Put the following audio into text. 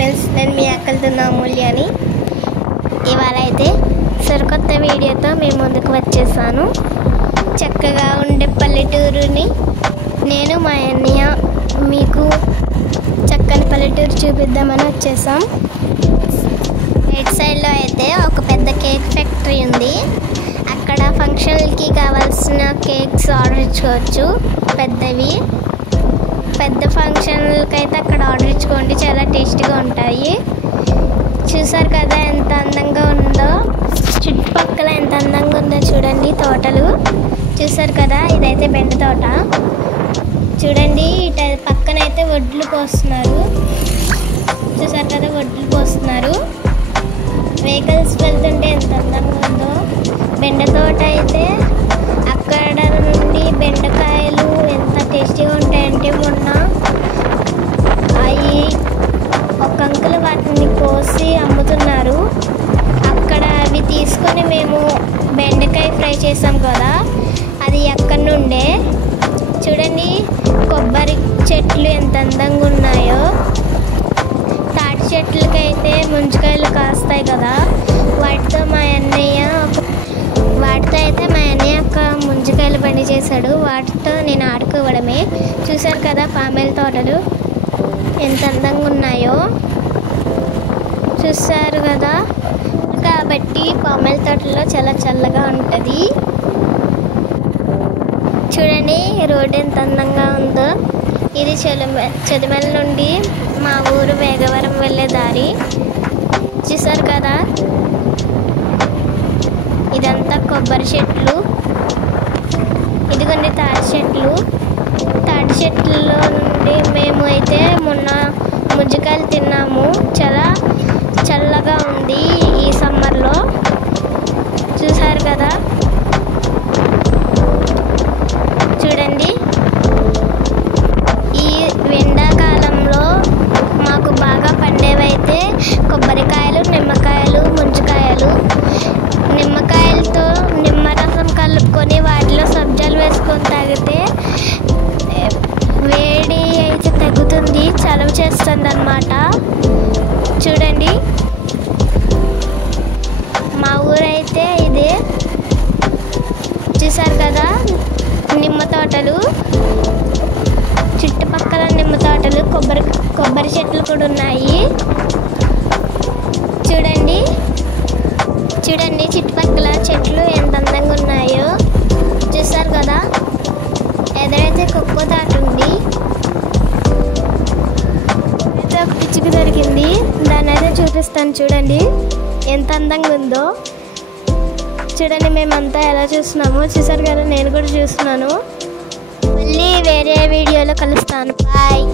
Friends, నేను మీ అక్కలతో అమూల్యని. ఇవాళ అయితే సరికొత్త వీడియోతో మేము ముందుకు వచ్చేసాను. చక్కగా ఉండే పల్లెటూరుని నేను మా అన్నయ్య మీకు చక్కని పల్లెటూరు చూపిద్దామని వచ్చేసాం. రైట్ సైడ్లో అయితే ఒక పెద్ద కేక్ ఫ్యాక్టరీ ఉంది. అక్కడ ఫంక్షన్కి కావాల్సిన కేక్స్ ఆర్డర్ ఇచ్చుకోవచ్చు. పెద్ద ఫంక్షన్లకి అయితే అక్కడ ఆర్డర్ ఇచ్చుకోండి, చాలా టేస్టీగా ఉంటాయి. చూసారు కదా ఎంత అందంగా ఉందో, చుట్టుపక్కల ఎంత అందంగా ఉందో చూడండి. తోటలు చూసారు కదా, ఇదైతే బెండ తోట. చూడండి ఇట పక్కన అయితే వడ్లు పోస్తున్నారు. చూసారు కదా, వడ్లు పోస్తున్నారు. వెహికల్స్ వెళ్తుంటే ఎంత అందంగా ఉందో. బెండ తోట అయితే అక్కడ నుండి బెండకాయలు ఎంత టేస్టీగా ఉంటాయంటే, మొన్న అవి ఒక అంకుల్ వాటిని కోసి అమ్ముతున్నారు. అక్కడ అవి తీసుకొని మేము బెండకాయ ఫ్రై చేసాం కదా, అది అక్కడి నుండే. చూడండి కొబ్బరి చెట్లు ఎంత అందంగా ఉన్నాయో. తాటి చెట్లకైతే ముంజికాయలు కాస్తాయి కదా, వాటితో అయితే మా అన్నయ్య ఒక ముంజికాయలు బండి చేశాడు. వాటితో నేను ఆడుకోవడమే. చూసారు కదా పామేల తోటలు ఎంత అందంగా ఉన్నాయో. చూసారు కదా, కాబట్టి పామేల తోటలో చాలా చల్లగా ఉంటుంది. చూడండి రోడ్డు ఎంత అందంగా ఉందో. ఇది చెలిమల నుండి మా ఊరు వేగవరం వెళ్ళే దారి. చూసారు కదా, ఇదంతా కొబ్బరి చెట్లు. ఇదిగోండి తాటి చెట్లు. తాటి చెట్లలో నుండి మేము అయితే మొన్న ముంజికాయలు తిన్నాము. చాలా చల్లగా ఉంది ఈ సమ్మర్లో. చూసారు కదా, చూడండి ఈ ఎండాకాలంలో మాకు బాగా పండేవైతే కొబ్బరికాయలు, నిమ్మకాయలు, ముంజికాయలు. నిమ్మకాయలతో నిమ్మరసం కలుపుకొని వాటిలో సబ్జాలు వేసుకొని తాగితే వేడి అయితే తగ్గుతుంది, చలవ చేస్తుంది అన్నమాట. చూడండి మా ఊరైతే ఇదే. చూసారు కదా నిమ్మ తోటలు, చుట్టుపక్కల నిమ్మ తోటలు, కొబ్బరి చెట్లు కూడా ఉన్నాయి. చూడండి చుట్టుపక్కల చెట్లు ఎంత అందంగా ఉన్నాయో. చూసారు కదా, ఎదురైతే కొక్కో తాట ఉంది. అయితే ఒక పిచ్చుకు దొరికింది, దాన్ని అయితే చూపిస్తాను. చూడండి ఎంత అందంగా ఉందో. చూడండి మేమంతా ఎలా చూస్తున్నామో. చూసారు కదా, నేను కూడా చూస్తున్నాను. మళ్ళీ వేరే వీడియోలో కలుస్తాను. బాయ్.